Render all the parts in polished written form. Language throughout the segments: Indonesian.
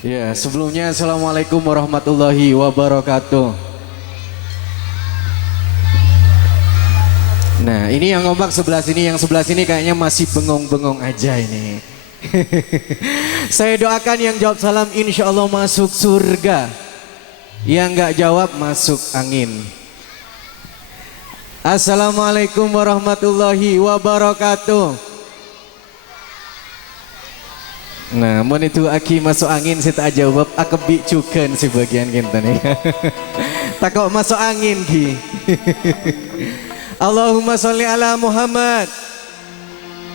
Ya, sebelumnya Assalamualaikum warahmatullahi wabarakatuh. Nah, ini yang ngomong sebelah sini, yang sebelah sini kayaknya masih bengong-bengong aja ini. Saya doakan yang jawab salam insya Allah masuk surga. Yang nggak jawab masuk angin. Assalamualaikum warahmatullahi wabarakatuh. Nah, mau itu aki masuk angin saya tak jawab, aku bicukan si bagian kita nih. Takut masuk angin ki. Allahumma sholli ala Muhammad.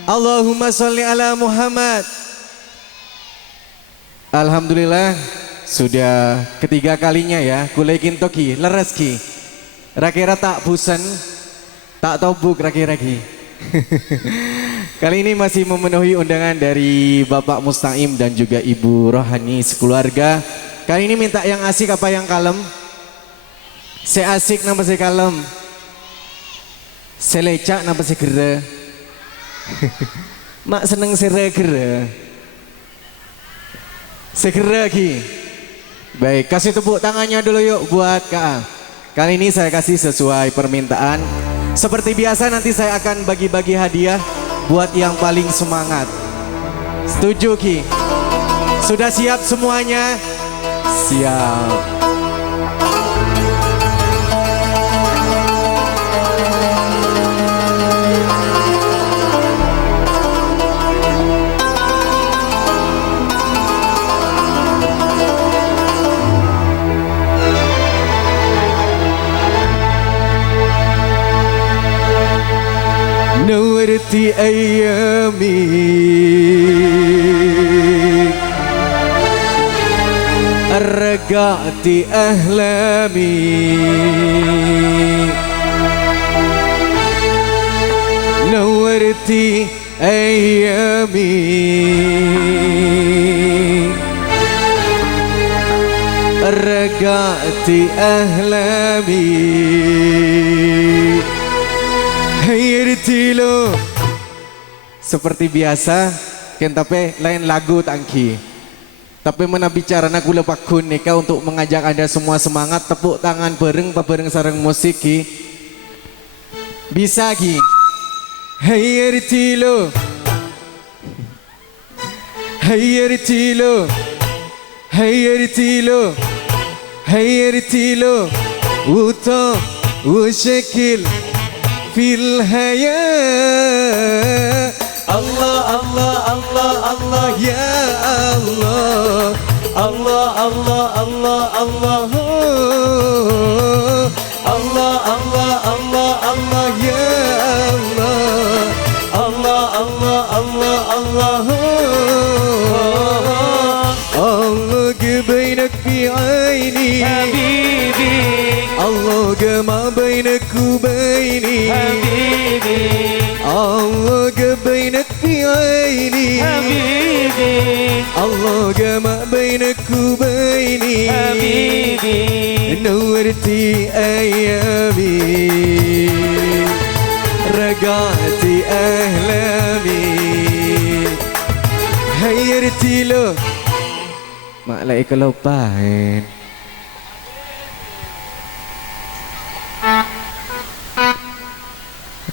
Allahumma sholli ala Muhammad. Alhamdulillah sudah ketiga kalinya ya kulekin toki leres ki. Rakira tak busan, tak tobuk rakira ki. Kali ini masih memenuhi undangan dari Bapak Musta'im dan juga Ibu Rohani sekeluarga. Kali ini minta yang asik apa yang kalem? Saya asik nama saya kalem. Saya lecak nama saya gera. Mak seneng saya gera. Saya gera ki. Baik, kasih tepuk tangannya dulu yuk buat Kak. Kali ini saya kasih sesuai permintaan. Seperti biasa nanti saya akan bagi-bagi hadiah buat yang paling semangat. Setuju Ki? Sudah siap semuanya? Siap. نورت أيامي رجعت أحلامي نورت أيامي رجعت أحلامي Hayirtilo. Seperti biasa kan tapi lain lagu tangki. Tapi mana bicara nak gula pakun nika untuk mengajak Anda semua semangat, tepuk tangan bareng sareng musik ki. Bisa ki. Hayirtilo. Hayirtilo. Hayirtilo. Hayirtilo. Uto ushekil في الحياة الله الله الله الله يا الله الله الله الله الله الله الله الله الله يا الله الله الله الله الله الله بينك في عيني حبيبي الله جمع بينك وبيني حبيبي الله بينك في عيني حبيبي الله جمع بينك وبيني حبيبي نورتي أيامي رجعتي أحلامي هيرتي له ما لاقي kalau pahen.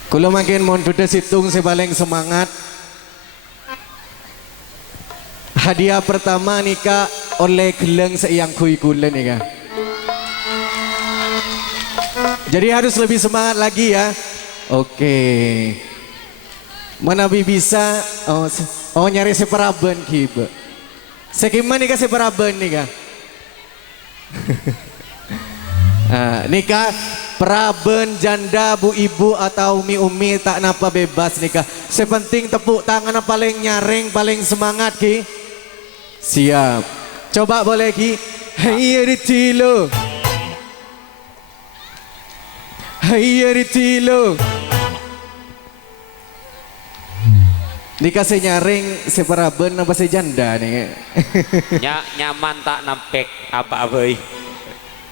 Kalau makin mau sudah situng sebaleng semangat. Hadiah pertama nika oleh geleng seiang kui kulen nika. Jadi harus lebih semangat lagi ya. Oke. Mana bisa nyari separaben kiba. Sekima nika separaben nika. Nika Praben janda bu ibu atau umi tak napa bebas nikah. Sepenting tepuk tangan paling nyaring paling semangat ki. Siap. Coba boleh ki. Hayirtilo. Hayirtilo. Dikasih nyaring si Praben apa si janda nih. Nyaman tak nampek apa aboi.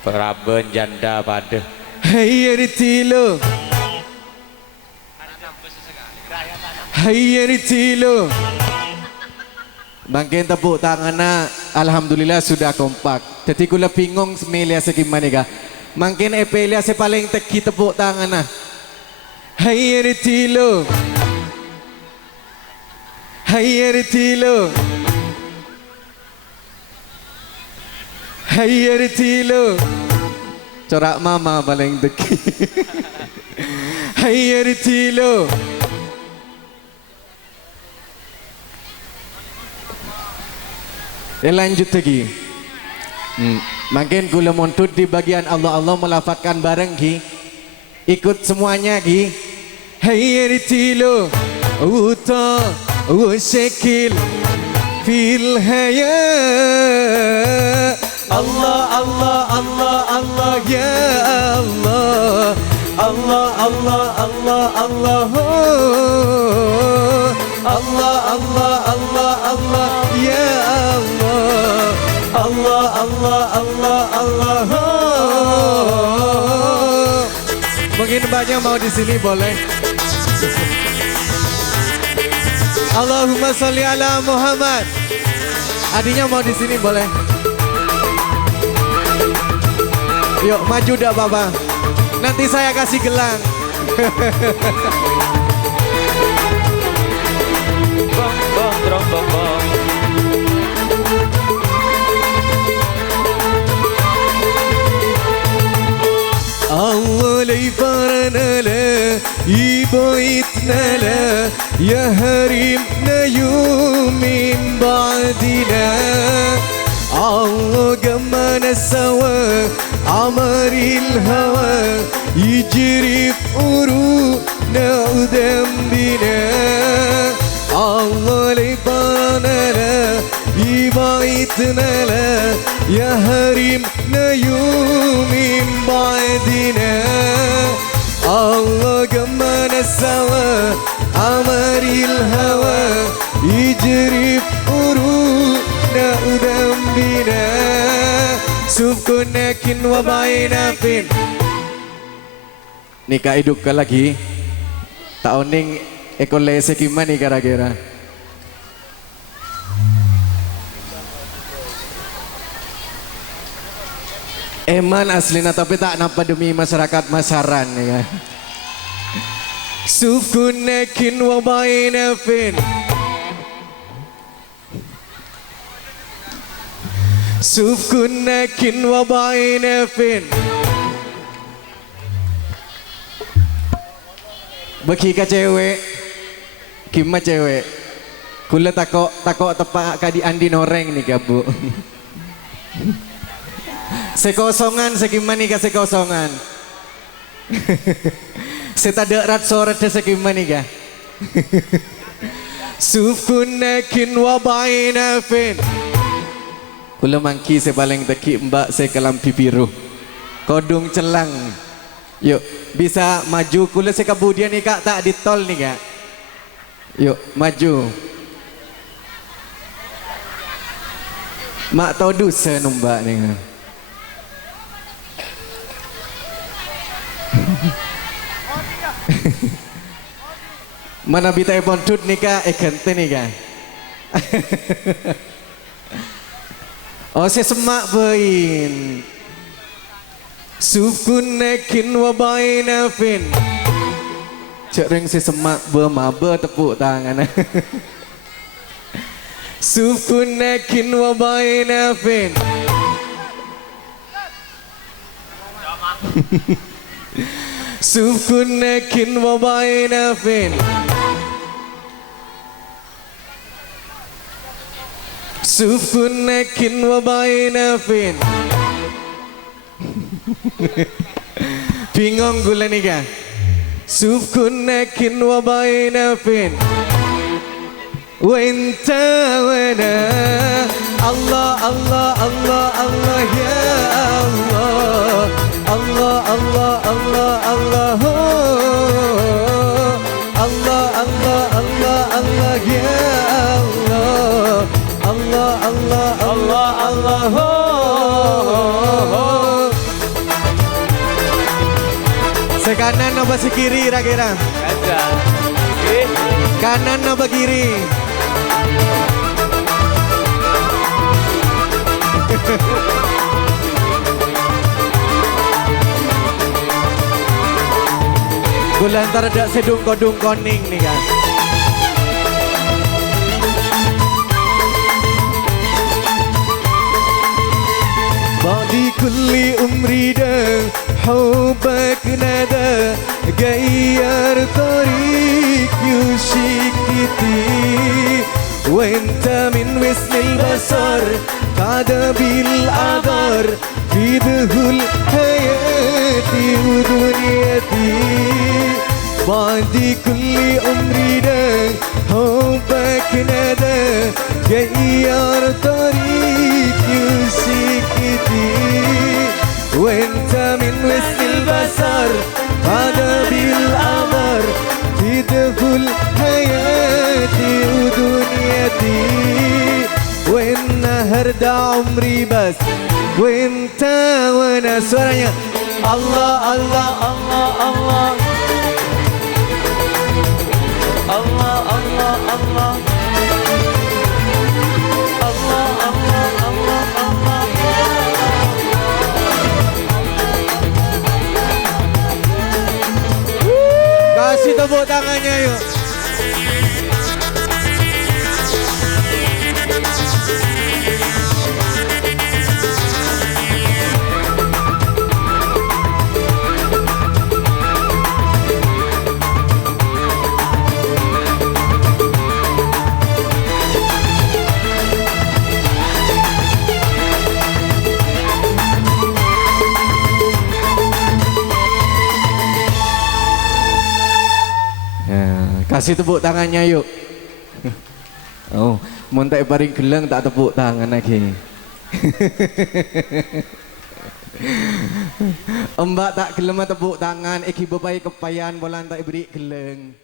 Praben janda pada. Hayirtilo. Hayirtilo. Mungkin tepuk tangannya alhamdulillah sudah kompak. Jadi kula bingung semelia segimana kah. Mungkin epelia paling teki tepuk tangannya. Hayya ritilo. Hayya ritilo. Hayya ritilo. Corak mama paling teki. Hayya ritilo. Lanjut lagi. Makin gula montut di bagian Allah melafatkan bareng ki. Ikut semuanya ki. Hayya ritilo uta usyakil fil haya. Allah Allah Allah Allah ya Allah. Allah Allah Allah Allah Allah Allah Allah Allah ya Allah. Allah Allah Allah Allah. Mungkin banyak mau di sini boleh. Allahumma sholli ala Muhammad. Adinya mau di sini boleh. Yuk maju dah Bapak. Nanti saya kasih gelang. Bang bang drum bang bang. أولي فرنا يبيتنا لا يا هرمنا يوم من بعدنا الله جمعنا سوا عمر الهوى يجري في قرونا وذنبنا الله لي فرنا لا يبيتنا لا يا هرمنا يوم من بعدنا الله جمعنا سوا عمر الهوى يجري في قرونا وذنبنا سبكنا كن وبعينا فين nikah hidup ke lagi tahun ning ekolese gimana kira-kira. Eman aslinya tapi tak nampak demi masyarakat masaran ya. Sufkunekin wa baina fin. Sufkunekin wa baina fin. Bagi ka cewek, gimana cewek? Kula takok tepak kadi andi noreng nih bu. Sekosongan segimana kah sekosongan? Setadarat sorat segimana kah? Sufkunekin wa baina fin. Kula mangki sepaling teki mbak saya kelampi biru. Kodung celang. Yuk bisa maju kula kemudian nih kak tak ditol nih kak. Yuk maju. Mak tahu dosa nombak nih. Mana bita pontut nika ekente nika. Oh saya semak bain. Sufkunekin wa baina fin. Cereng saya semak bermaba tepuk tangan. Sufkunekin wa baina fin. Sufkunekin wa baina fin. Sufkunekin wa baina fin. Bingung gula nih kan? Sufkunekin wa baina fin. Wa inta wana Allah Allah Allah Allah ya Allah. Allah Allah Allah Allah Allah Allah Allah Allah ya Allah. Allah Allah Allah Allah Sekanan apa sekiri kira-kira? Kanan. Kanan apa kiri? Gula antara dak sedung kodung koning nih kan. بعد كل عمري ده حبك ندى غير طريق يشكتي وانت من وسم البصر قاعد بالاعذار في ذهول حياتي ودنيتي بعد كل عمري ده حبك ندى غير طريق يشكتي وانت من وسط البصر هذا بالقمر تدخل حياتي ودنيتي والنهارده عمري بس وانت وانا suaranya Allah Allah Allah Allah Allah Allah Allah Allah Allah Allah Allah. kasih tepuk tangannya yuk. Kasih tepuk tangannya yuk. Oh, montek paring gelang tak tepuk tangan lagi. Mbak tak gelem tepuk tangan, iki bepai kepayan bolan tak beri gelang.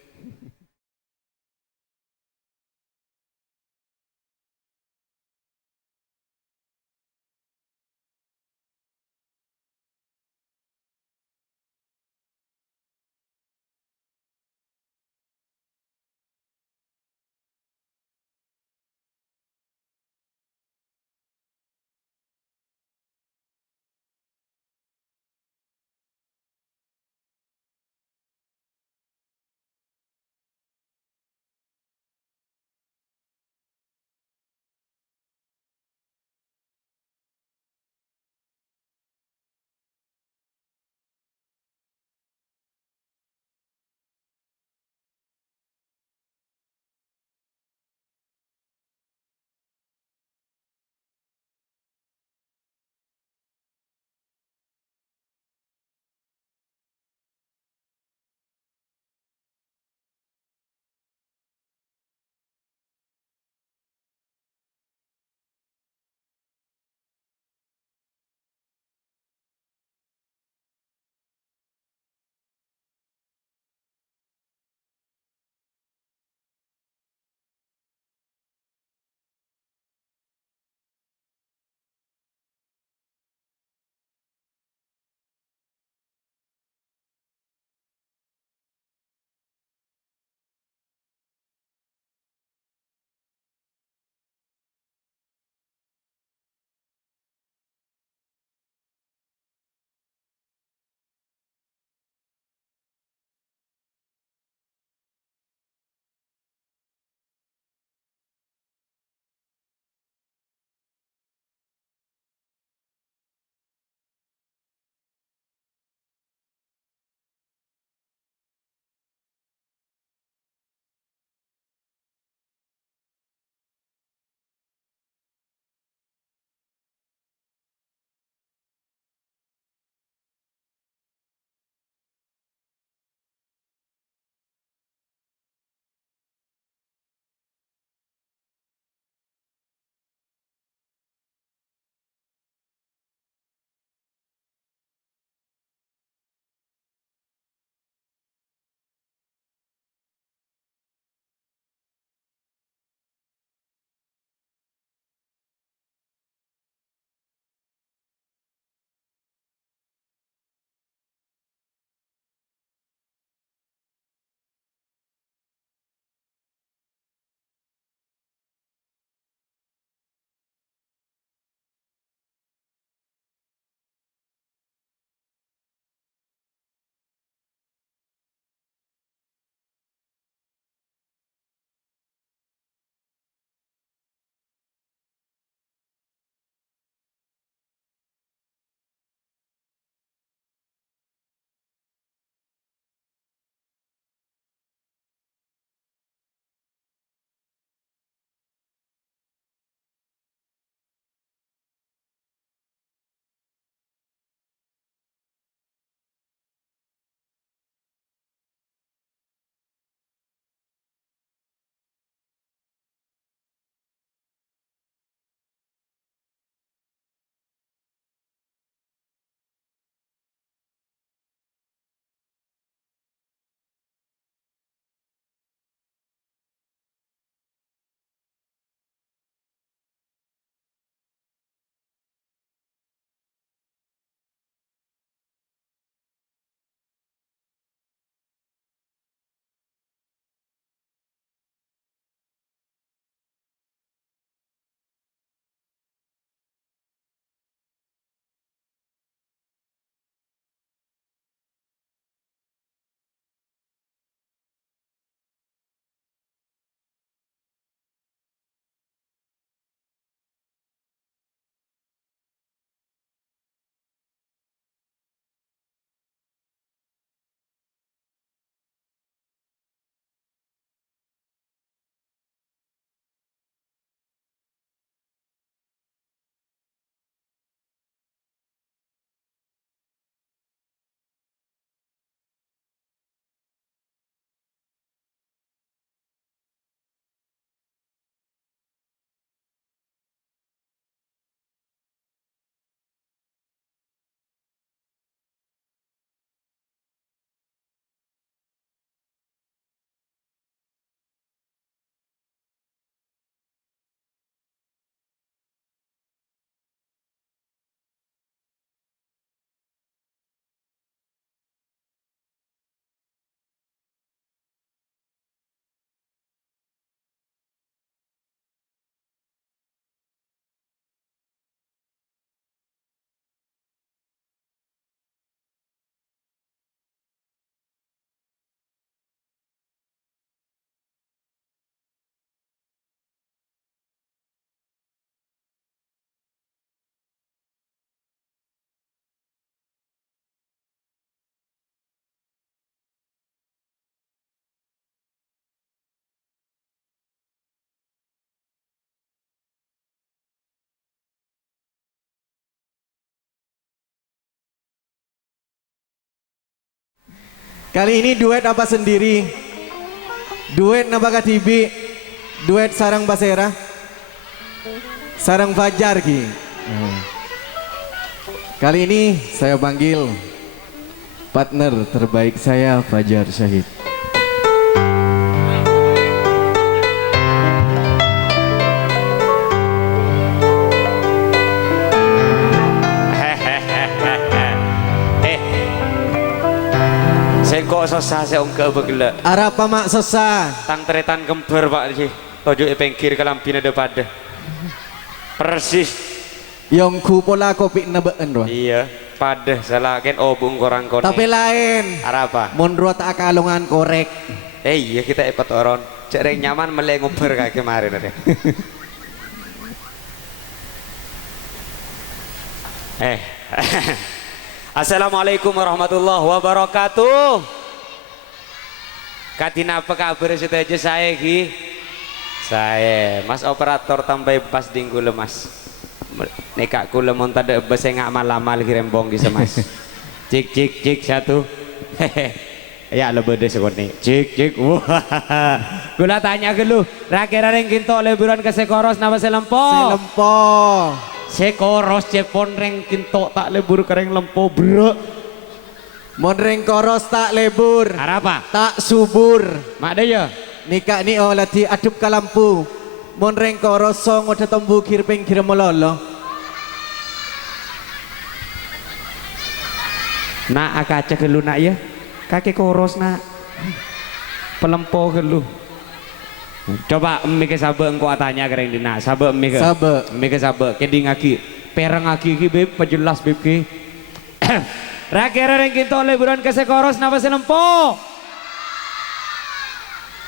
Kali ini duet apa sendiri? Duet Napa Katibi? Duet Sarang Basera? Sarang Fajar Ki. Kali ini saya panggil partner terbaik saya, Fajar Syahid. Kok susah saya ongke begela. Arah apa mak susah? Tang tretan kembar Pak Ji. Tojo pengkir kelampina depada. Persis. Yongku pola kopi nebeen doa. Iya, pada salah kan obung korang kone. Tapi lain. Arah apa? Monro tak kalungan korek. Iya kita ikut orang. Cek nyaman melek ngoper kayak kemarin ada. Assalamualaikum warahmatullahi wabarakatuh. Katina apa kabar sudah aja saya Ki? Saya Mas operator tambah pas dinggu lemas. Nekak kula mon tada bese ngak malamal kirembong ki Mas. Cik cik cik satu. Ya lo bede sekone. Cik cik. Wah. Kula tanya ke lu, ra-kira ring kinto liburan ke Sekoros napa Selempo? Selempo. Sekoros cepon ring kinto tak libur kering lempo bro. Monreng koros tak lebur. Apa? Tak subur. Mak ya. Nikah ni lati adup ka lampu. Monreng koros song oda tombu kirpeng kira mololo. Nak akaca ke lu nak ya. Kakek koros nak. Pelempo ke lu. Coba emi ke sabe engko tanya kering dina. Sabe emi ke. Sabe. Emi ke sabe. Ke ding aki. Perang aki ki beb pejelas beb ki. Rakira ring kinto liburan ke Sekoros napa Selempo?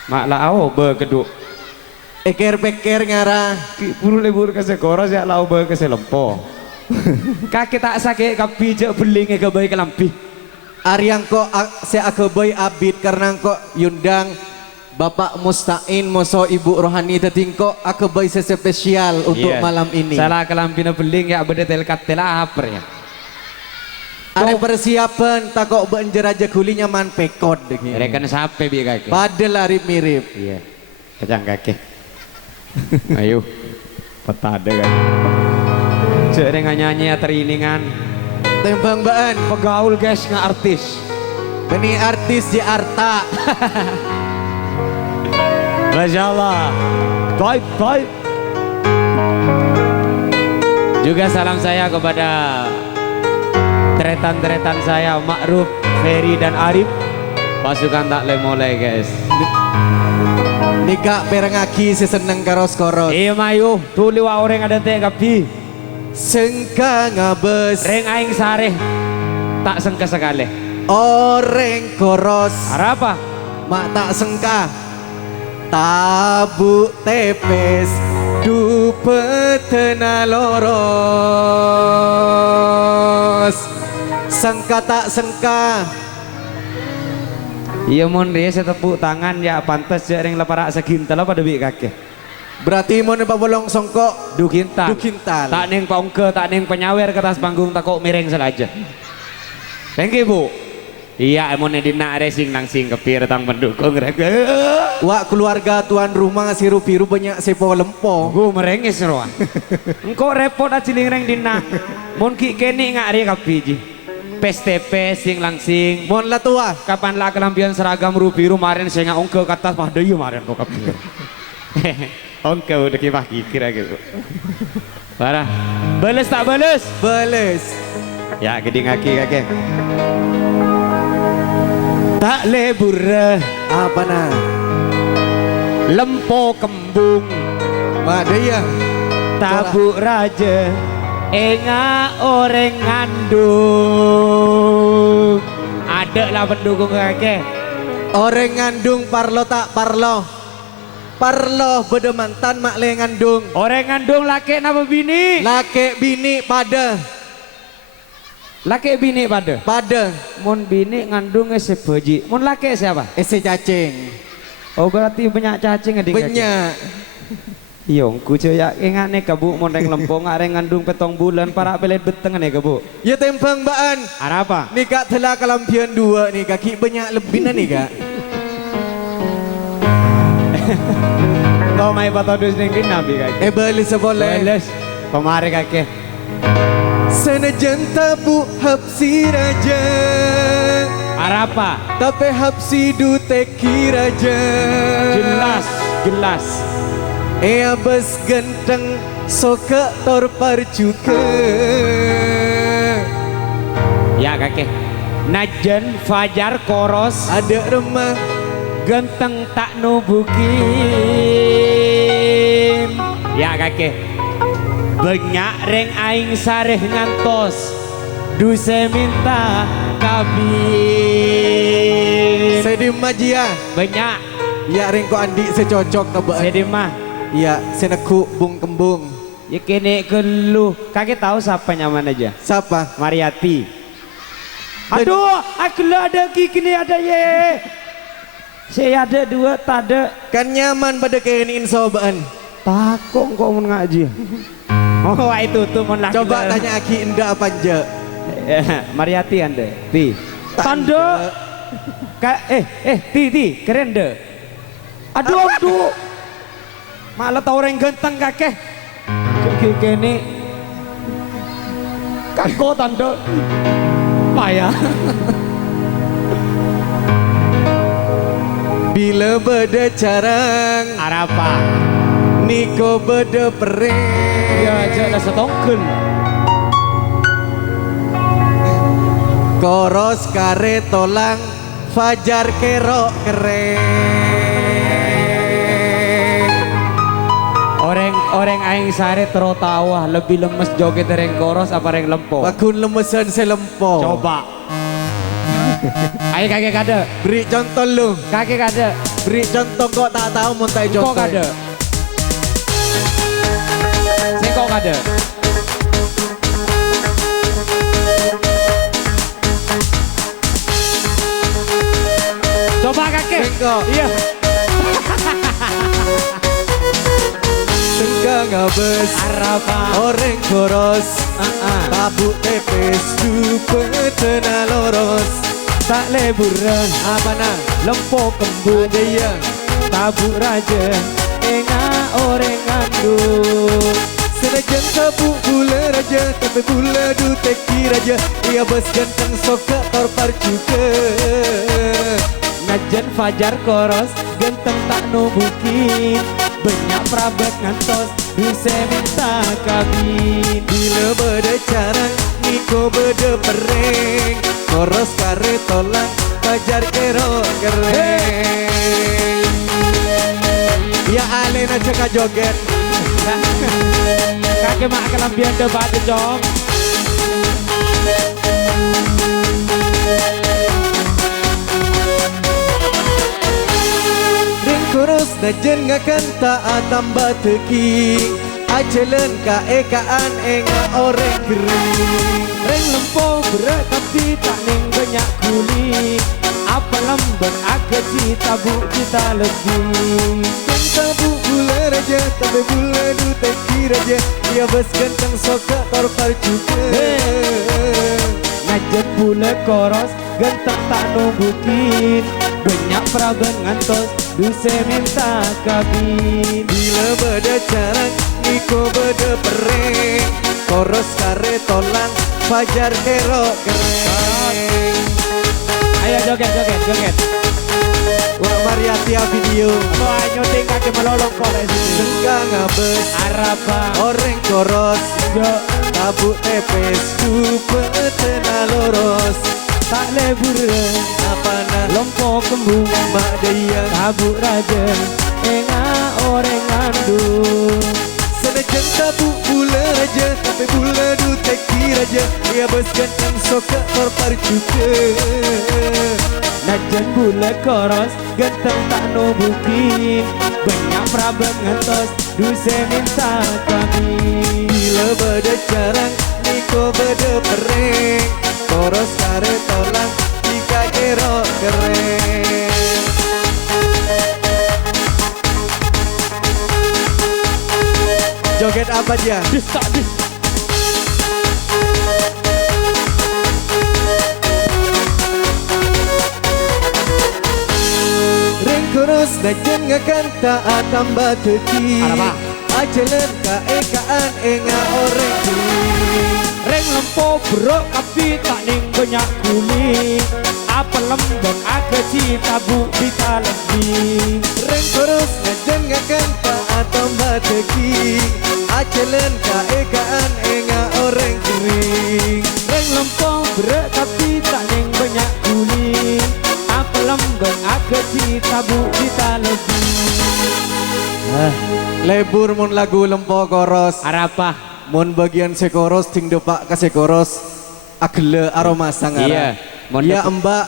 Mak lau be keduk. Eker-peker ngara. Ki buru libur ke Sekoros ya lau be ke Selempo. Kaki tak sakit kapi je beling ke bayi kelampi. Ariang ko se akeboy abid karena ko yundang Bapak Mustain moso Ibu Rohani tetingko akeboy spesial untuk malam ini. Salah kelampi na beling ya bede telkat telapar ya. Ada persiapan takok benjer aja kulinya man pekod degi. Rekan sape bi kaki. Padahal arip mirip. Iya. Kacang kaki. Ayo. Petada kan. Sering nyanyi terilingan. Tembang baan. Pegaul guys nggak artis. Beni artis di Arta. Masya Allah. Baik baik. Juga salam saya kepada teretan-teretan saya Ma'ruf, Ferry dan Arif. Pasukan tak mulai guys. Nikah perengaki seseneng karos koros. Iya mayu, tuli wa orang ada teh kapi. Sengka ngabes. Reng aing sareh tak sengka sekali. Oreng koros. Apa? Mak tak sengka. Tabu tepes dupetena loros. Sengka tak sengka. Iya mon dia saya tepuk tangan ya pantas ya ring leparak segintal pada bi kakek. Berarti mon bolong songkok du kintal. Du kintal. Tak neng paungke, tak neng penyawer ke atas panggung tak kok miring selaja. Thank you Bu. Iya mon dina racing langsing kepir tang pendukung rek. Wak keluarga tuan rumah si biru banyak sepo lempo. Gue merengis roa. Engkau repot aja ring dina. Mon ki keni ngari kapi ji. PSTP sing langsing. Mon lah tua. Kapan lah kelampian seragam biru kemarin saya nggak ongke kata pada iya kemarin kok kapi. Ongke udah kipah kira gitu. Parah. Bales tak bales? Beles. Ya gede ngaki kakek. Tak lebur Apa nah? lempo kembung Mak dia. tabuk raja enga orang ngandung. Ada lah pendukung kakek. Orang ngandung parlo tak parlo. Parlo bede mantan mak le ngandung. Orang ngandung laki napa bini? Lake bini pada. Laki bini pada. Pada. Mon bini ngandung sebeji. Mon laki siapa? Ese cacing. Oh berarti banyak cacing ngeding kakek. Banyak. Yongku ya ingane kebu mondeng lempong areng ngandung petong bulan para pelet betengan ya kebu. Ya tembang baan. Apa? Nih kak telah kalampian 2 nih kaki banyak lebih nih kak. Kau main patodus ning nabi kaki. Balik seboleh. Beles. Pemari kaki. Senajan tabu hapsi raja. Apa? Tapi hapsi du teki raja. Jelas. Bes genteng soka torpar juga. Ya kakek. Najen fajar koros Ada remah genteng tak nubukin. Ya kakek. Banyak reng aing sareh ngantos duse minta kabin. Sedima jia. Banyak. Ya ring ko andi secocok tebak. Sedemah. Ya seneku bung kembung. Ya kene keluh. Kakek tahu siapa nyaman aja? Siapa? Mariati. Aduh, aku lah ada kini ada ye. Saya ada 2 tak ada. Kan nyaman pada keiniin sobaan. Takong kok mau ngaji. Oh itu tuh mau laki. Coba tanya Aki Indah apa aja. Mariati anda. Ti. Tanda. Ti keren deh. Aduh. Malah tau orang ganteng kakek. Kini kako tanda. Payah. Bila beda carang Apa? Niko beda pereng. Ya jangan setongken. Koros kare tolang Fajar kerok keren. Orang aing sare terotawah lebih lemes joget reng koros apa reng lempo. Bakun lemesan selempo. Coba. Ayo kakek kade. Beri contoh lu. Kakek kade. Beri contoh kok tak tahu mau tak contoh. Kok kade. Saya kok kade. Coba kakek. Sengkok. Iya. Sengkak ngabes Arapa. Oreng koros Tabuk tepes Dupetena loros Tak leburan. Apa nah? Lempo kembung. Ada ya. Tabuk raja. Enga orang ngandung. Senajan tabuk bula raja Tapi bula du teki raja Ia bes ganteng soka torpar juga. Najan fajar koros genteng tak nubukin. Banyak prabet ngantos bisa minta kabin. Bila beda carang Niko beda pereng Koros kare tolang Fajar kero keren. Ya alena ceka joget. Kakek mak kelambian debat jong. Kurus najen ngakan tak tambah teki Ajalan ka ekaan enga oreng kering. Reng lempo berat tapi tak ning banyak kulit. Apa lambat agak cita bu kita lebih. Tabu bula raja tapi bula du teki raja Ia bes ganteng soka torpar juga. Najan pula koros ganteng tak nubukin. Banyak praben ngantos duse minta kabin. Bila beda carang Niko beda pereng Koros kare tolang Fajar kero keren. Ayo joget. Wah Mariatia video. Wah nyuting kaki melolong kolej ini. Sengkak ngabes Arapa. Oreng koros Jo. Tabuk tepes Dupetena loros Tak leburan. Apa nah Lompo kembung. Mak daya. Tabuk raja. Enga orang ngandung. Senajan tabuk bula raja Tapi bula du teki raja Ia bes ganteng soka torpar juga. Najan bula koros ganteng tak nubukin. Banyak praben ngantos duse minta kabin. Bila beda carang Niko beda pereng Koros kare tolang Jika kero keren. Joget apa dia? Dis tak dis. Ring kurus na jen ngakanta tambah teki. Apa? Ajalan kaekaan enga orang kiri. Reng lempo bro kapi tak ning banyak kuning. Apa lembek aga cita bu kita lebih. Ring kurus na jen ngakanta tambah teki. Ajalan kaekaan enga orang kiri. Reng lempo bro kapi tak ning banyak kuning. Apa lembek aga cita bu kita lebih. Lebur mun lagu lempo koros. Arapa? Mun bagian sekoros ting depak ke sekoros agle aroma sangara. Iya, mun Ya depak. mbak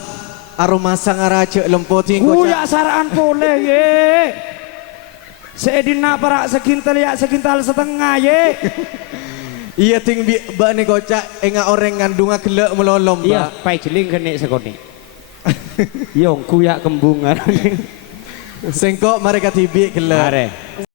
aroma sangara cek lempo ting kocak. Kuya saraan boleh ye. Seedina para sekintal setengah ye. Iya ting mbak ni kocak enga orang ngandung agle melolom Iya, mbak. pai jeling kene sekone. Yong kuya kembungan. Sengkok mereka tibik gele. Are.